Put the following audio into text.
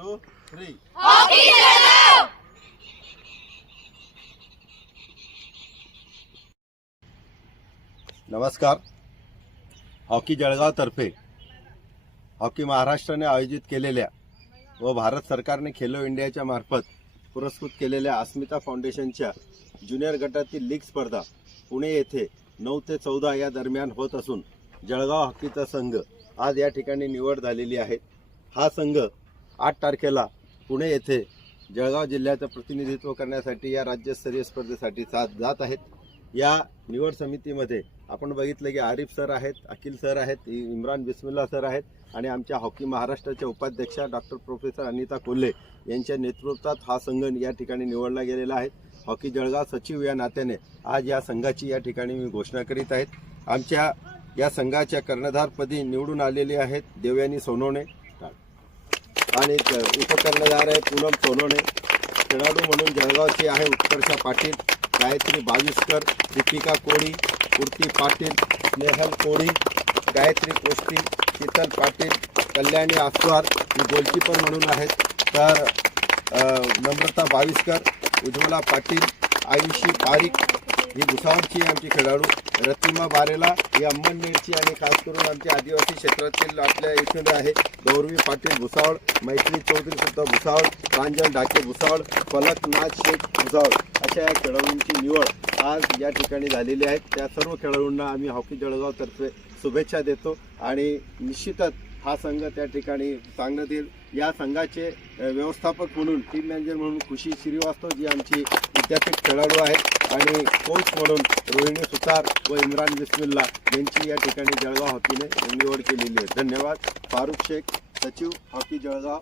two, hockey नमस्कार hockey जळगावतर्फे hockey महाराष्ट्राने आयोजित केलेल्या व भारत सरकारने खेलो इंडियाच्या मार्फत पुरस्कृत केलेल्या अस्मिता फाउंडेशनच्या ज्युनियर गटातील लीग स्पर्धा पुणे येथे नऊ ते चौदा या दरम्यान होत असून जळगाव हॉकीचा संघ आज या ठिकाणी निवड झालेली आहे हा संघ आठ तारखेला पुणे येथे जळगाव जिल्ह्याचं प्रतिनिधित्व करण्यासाठी या राज्यस्तरीय स्पर्धेसाठी साथ जात आहेत या निवड समितीमध्ये आपण बघितलं की आरिफ सर आहेत अखिल सर आहेत इम्रान बिस्मिल्ला सर आहेत आणि आमच्या हॉकी महाराष्ट्राच्या उपाध्यक्षा डॉक्टर प्रोफेसर अनिता कोल्हे यांच्या नेतृत्वात हा संघ या ठिकाणी निवडला गेलेला आहे हॉकी जळगाव सचिव या नात्याने आज या संघाची या ठिकाणी मी घोषणा करीत आहेत आमच्या या संघाच्या कर्णधारपदी निवडून आलेली आहेत देवयानी सोनवणे आणि इथं जाणार आहे पूनम सोनोने खेळाडू म्हणून जळगावची आहे उत्कर्षा पाटील गायत्री बावीसकर दीपिका कोळी कुर्ती पाटील स्नेहल कोळी गायत्री कोष्टी शीतल पाटील कल्याणी आस्वार ही गोलकीपर म्हणून आहेत तर नम्रता बाविस्कर उज्ज्वला पाटील आयुषी पारिक ही भुसावरची आमची खेळाडू रतिमा बारेला ही अंबनेरची आणि खास करून आमच्या आदिवासी क्षेत्रातील आपल्या इथून आहे गौरवी पाटील भुसावळ मैत्री चौधरी सुद्धा भुसावळ प्रांजन डाके भुसावळ नाथ शेख भुसावळ अशा या खेळाडूंची निवड आज या ठिकाणी झालेली आहे त्या सर्व खेळाडूंना आम्ही हॉकी जळगावतर्फे शुभेच्छा देतो आणि निश्चितच हा संघ त्या ठिकाणी सांगण्यात येईल या संघाचे व्यवस्थापक म्हणून टीम मॅनेजर म्हणून खुशी श्रीवास्तव जी आमची विद्यापीठ खेळाडू आहेत आणि कोच म्हणून रोहिणी सुतार व इम्रान बिस्मिल्ला यांची या ठिकाणी जळगाव हॉकीने निवड केलेली आहे धन्यवाद फारुख शेख सचिव हॉकी जळगाव